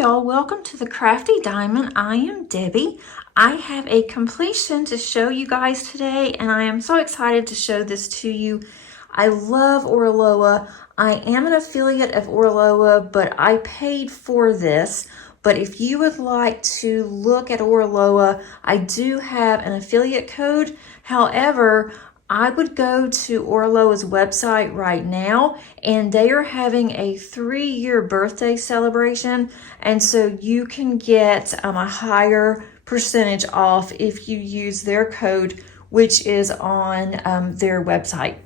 y'all, welcome to the Crafty Diamond. I am Debbie. I have a completion to show you guys today, and I am so excited to show this to you. I love Oraloa. I am an affiliate of Oraloa, but I paid for this. But if you would like to look at Oraloa, I do have an affiliate code. However, I would go to Oraloa's website right now, and they are having a 3-year birthday celebration, and so you can get a higher percentage off if you use their code, which is on their website.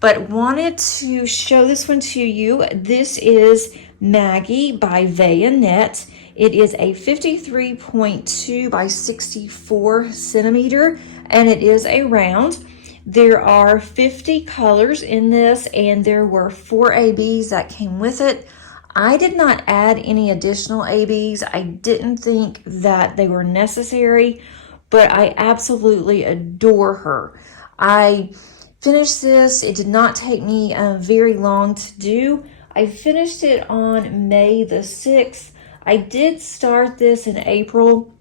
But wanted to show this one to you. This is Maggie by Bayonet. It is a 53.2 by 64 centimeter, and it is a round. There are 50 colors in this, and there were 4 ABs that came with it. I did not add any additional ABs. I didn't think that they were necessary, but I absolutely adore her. I finished this. It did not take me very long to do. I finished it on May the 6th. I did start this in April,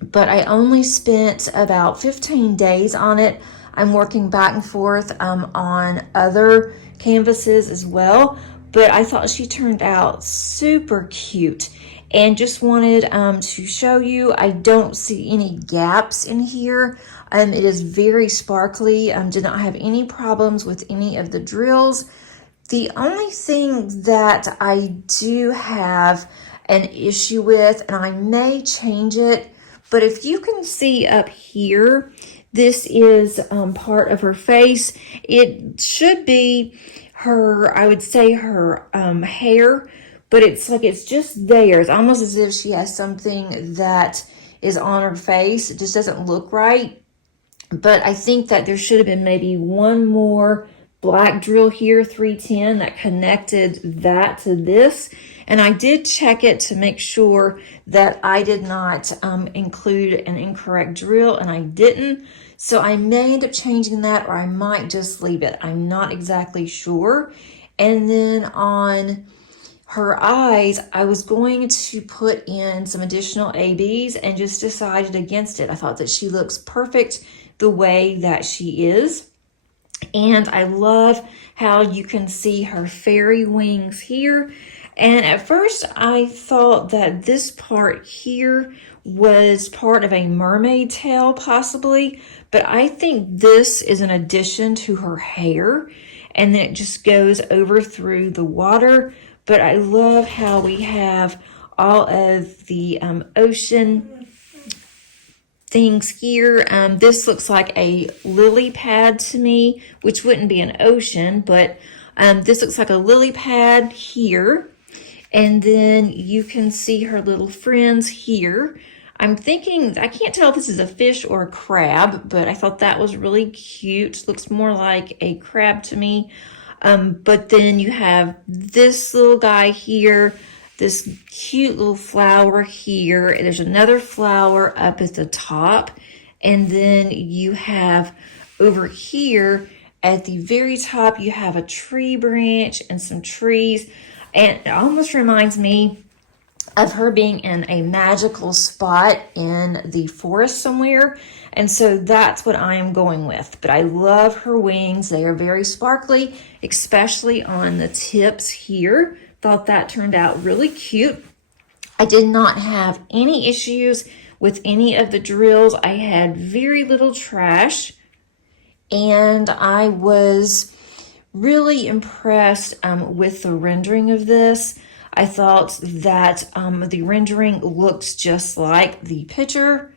but I only spent about 15 days on it. I'm working back and forth on other canvases as well, but I thought she turned out super cute and just wanted to show you. I don't see any gaps in here. It is very sparkly. Did not have any problems with any of the drills. The only thing that I do have an issue with, and I may change it, but if you can see up here, this is part of her face. It should be her, I would say her hair, but it's like it's just there. It's almost as if she has something that is on her face. It just doesn't look right. But I think that there should have been maybe one more black drill here, 310, that connected that to this. And I did check it to make sure that I did not include an incorrect drill, and I didn't. So I may end up changing that, or I might just leave it. I'm not exactly sure. And then on her eyes, I was going to put in some additional ABs and just decided against it. I thought that she looks perfect the way that she is. And I love how you can see her fairy wings here. And at first I thought that this part here was part of a mermaid tail possibly, but I think this is an addition to her hair, and then it just goes over through the water. But I love how we have all of the ocean things here. This looks like a lily pad to me, which wouldn't be an ocean, but this looks like a lily pad here. And then you can see her little friends here. I'm thinking, I can't tell if this is a fish or a crab, but I thought that was really cute. Looks more like a crab to me. But then you have this little guy here, this cute little flower here. There's another flower up at the top. And then you have over here at the very top, you have a tree branch and some trees. And it almost reminds me of her being in a magical spot in the forest somewhere. And so that's what I am going with. But I love her wings. They are very sparkly, especially on the tips here. Thought that turned out really cute. I did not have any issues with any of the drills. I had very little trash. And I was really impressed with the rendering of this. I thought that the rendering looks just like the picture.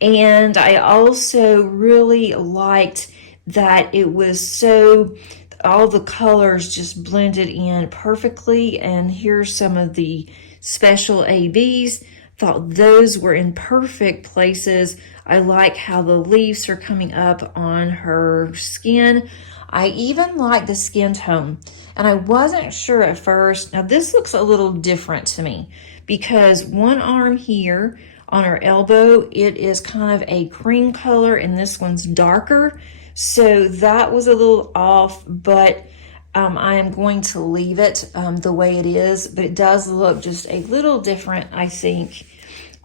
And I also really liked that it was so, all the colors just blended in perfectly. And here's some of the special ABs. Thought those were in perfect places. I like how the leaves are coming up on her skin. I even like the skin tone, and I wasn't sure at first. Now this looks a little different to me because one arm here on her elbow, it is kind of a cream color, and this one's darker. So that was a little off, but I am going to leave it the way it is, but it does look just a little different, I think,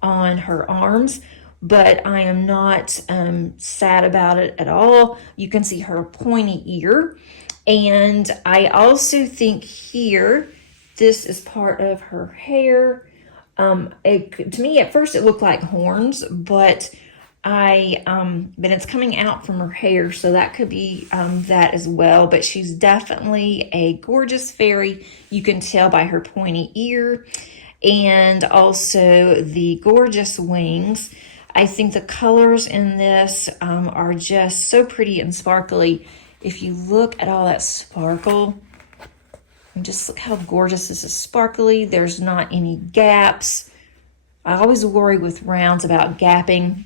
on her arms. But I am not sad about it at all. You can see her pointy ear. And I also think here, this is part of her hair. To me, at first, it looked like horns, but it's coming out from her hair, so that could be that as well. But she's definitely a gorgeous fairy. You can tell by her pointy ear and also the gorgeous wings. I think the colors in this are just so pretty and sparkly. If you look at all that sparkle, and just look how gorgeous this is sparkly. There's not any gaps. I always worry with rounds about gapping.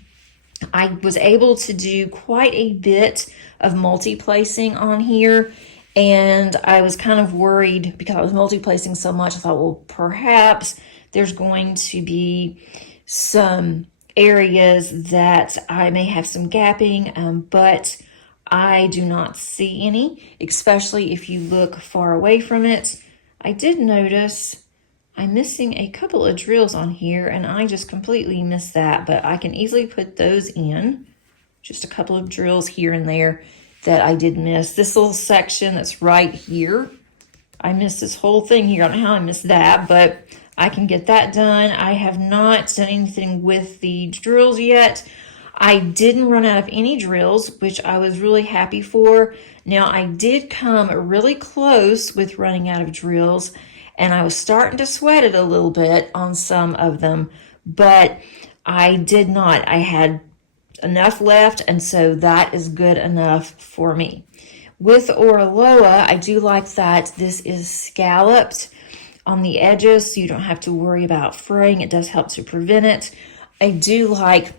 I was able to do quite a bit of multi-placing on here, and I was kind of worried because I was multi-placing so much. I thought, well, perhaps there's going to be some areas that I may have some gapping, but I do not see any, especially if you look far away from it. I did notice I'm missing a couple of drills on here, and I just completely missed that, but I can easily put those in. Just a couple of drills here and there that I did miss. This little section that's right here, I missed this whole thing here. I don't know how I missed that, but I can get that done. I have not done anything with the drills yet. I didn't run out of any drills, which I was really happy for. Now, I did come really close with running out of drills, and I was starting to sweat it a little bit on some of them, but I did not. I had enough left, and so that is good enough for me. With Oraloa, I do like that this is scalloped on the edges, so you don't have to worry about fraying. It does help to prevent it. I do like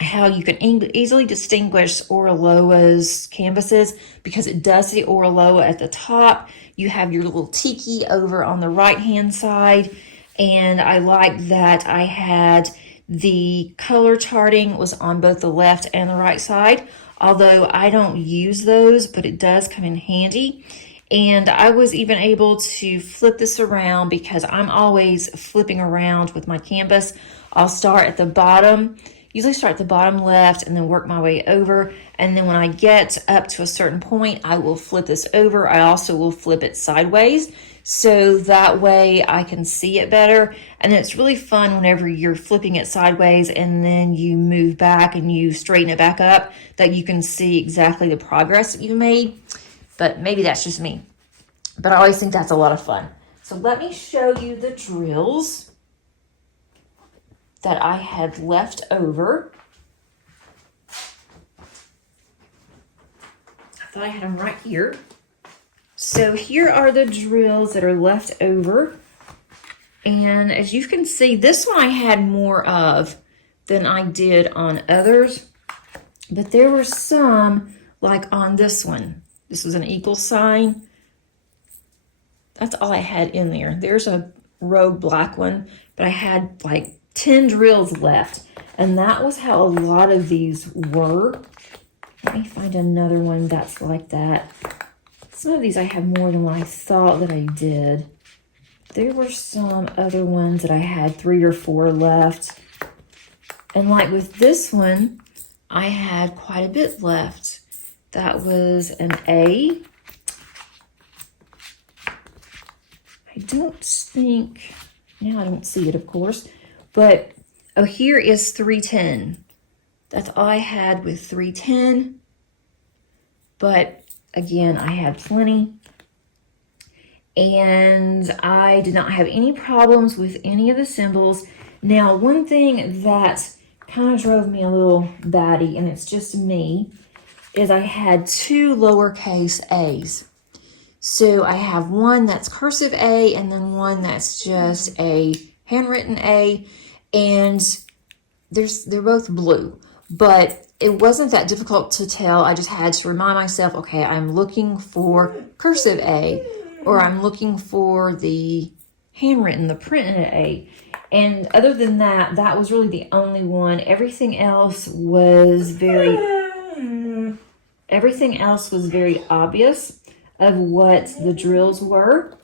how you can easily distinguish Oraloa's canvases because it does say Oraloa at the top. You have your little tiki over on the right hand side, and I like that I had the color charting was on both the left and the right side, although I don't use those, but it does come in handy. And I was even able to flip this around because I'm always flipping around with my canvas. I'll start at the bottom, usually start at the bottom left and then work my way over. And then when I get up to a certain point, I will flip this over. I also will flip it sideways, so that way I can see it better. And it's really fun whenever you're flipping it sideways and then you move back and you straighten it back up, that you can see exactly the progress that you've made. But maybe that's just me. But I always think that's a lot of fun. So let me show you the drills that I had left over. I thought I had them right here. So here are the drills that are left over. And as you can see, this one I had more of than I did on others. But there were some, like on this one. This was an equal sign. That's all I had in there. There's a rogue black one, but I had like 10 drills left. And that was how a lot of these were. Let me find another one that's like that. Some of these I have more than what I thought that I did. There were some other ones that I had 3 or 4 left. And like with this one, I had quite a bit left. That was an A. I don't think, now I don't see it, of course, but, oh, here is 310. That's all I had with 310, but again, I had plenty, and I did not have any problems with any of the symbols. Now, one thing that kind of drove me a little batty, and it's just me, is I had 2 lowercase a's. So I have one that's cursive A and then one that's just a handwritten A, and they're both blue. But it wasn't that difficult to tell. I just had to remind myself, okay, I'm looking for cursive A, or I'm looking for the handwritten, the printed A. And other than that, that was really the only one. Everything else was very obvious. of what the drills were.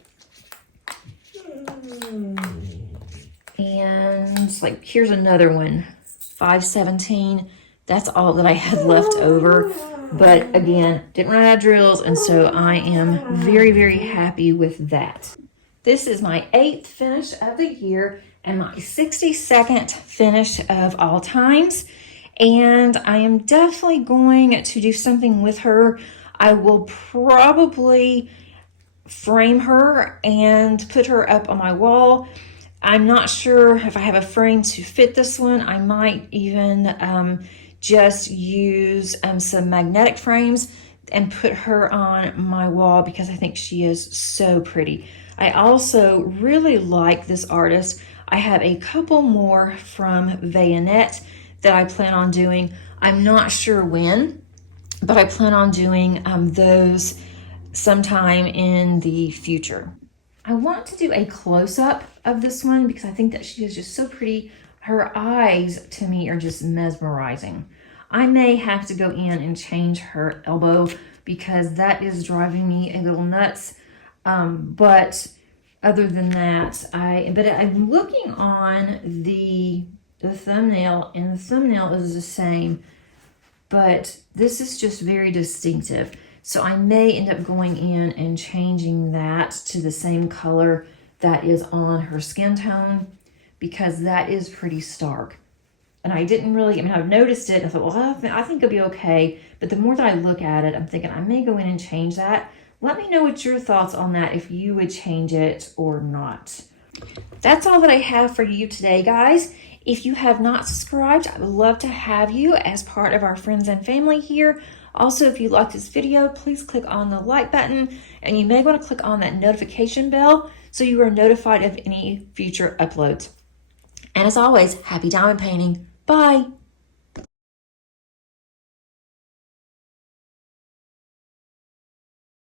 And like, here's another one, 517. That's all that I had left over. But again, didn't run out of drills, and so I am very, very happy with that. This is my 8th finish of the year and my 62nd finish of all times. And I am definitely going to do something with her. I will probably frame her and put her up on my wall. I'm not sure if I have a frame to fit this one. I might even just use some magnetic frames and put her on my wall because I think she is so pretty. I also really like this artist. I have a couple more from Bayonet that I plan on doing. I'm not sure when, but I plan on doing those sometime in the future. I want to do a close-up of this one because I think that she is just so pretty. Her eyes, to me, are just mesmerizing. I may have to go in and change her elbow because that is driving me a little nuts. But other than that, I'm looking on the thumbnail, and the thumbnail is the same, but this is just very distinctive. So I may end up going in and changing that to the same color that is on her skin tone because that is pretty stark. And I didn't really, I've noticed it and I thought, well, I think it'll be okay. But the more that I look at it, I'm thinking I may go in and change that. Let me know what your thoughts on that, if you would change it or not. That's all that I have for you today, guys. If you have not subscribed, I would love to have you as part of our friends and family here. Also, if you liked this video, please click on the like button, and you may want to click on that notification bell so you are notified of any future uploads. And as always, happy diamond painting. Bye.